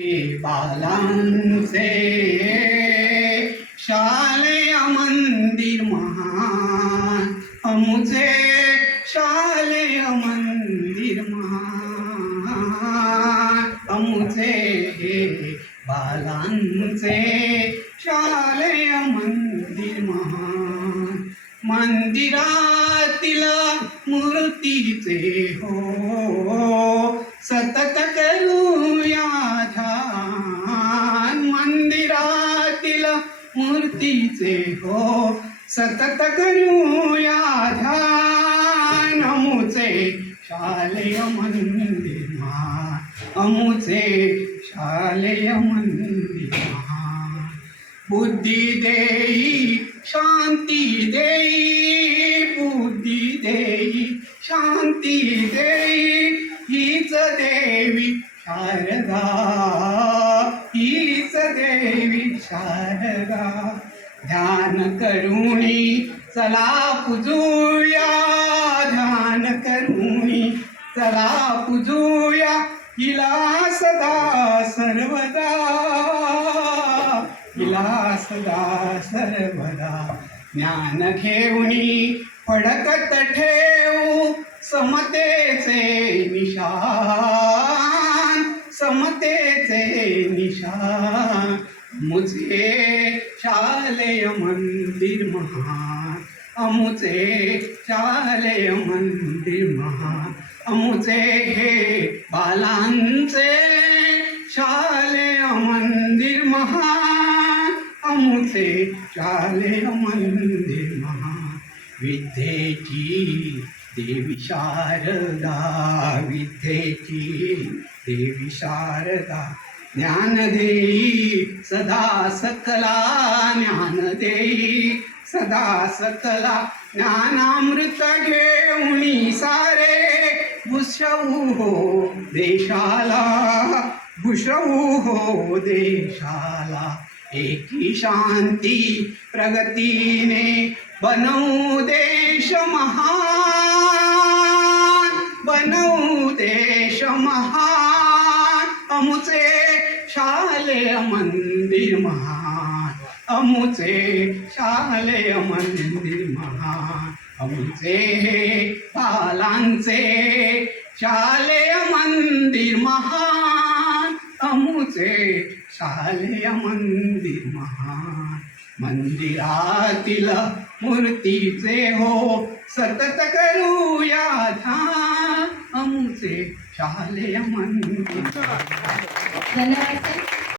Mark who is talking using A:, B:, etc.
A: बालांचे शालेय मंदिर महान. अमुचे शालेय मंदिर महान. अमुचे बालांचे शालेय मंदिर महान. मंदिरातील मूर्तीचे हो. सतत करूया मूर्तीचे हो सतत करूया ध्यान. अमुचे शालेय मंदिर अमुचे शालेय मंदिर बुद्धी देई शांती देई बुद्धी देई शांती देई. हीच देवी शारदा ही देवी शारदा ध्यान करुणी चला पुजूया ध्यान करुणी चला पुजूया हिला सदा सर्वदा हिला सदा सर्वदा. ज्ञान घेऊनी फडकत ठेवू समतेचे निशा समतेचे निशान. मुझे शालेय मंदिर महान. अमुचे शालेय मंदिर महान. अमुचे हे बालांचे शालेय मंदिर महान. अमुचे शालेय मंदिर महान. विद्येची देवी शारदा विद्येची देवी शारदा ज्ञान देई सदा सकला ज्ञान देई सदा सकला ज्ञानामृत घेऊनी सारे भूषवू हो देशाला भूषवू हो देशाला. एकी शांती प्रगतीने बनवू देश महान. बनवू देश महान अमुचे शालेय मंदिर महान. अमुचे शालेय मंदिर महान. अमुचे बालांचे शालेय मंदिर महान. अमुचे शालेय मंदिर महान. मंदिरातील मूर्तीचे हो सतत करूया ध्यान. अमुचे शालेय मंदिर
B: धन्यवाद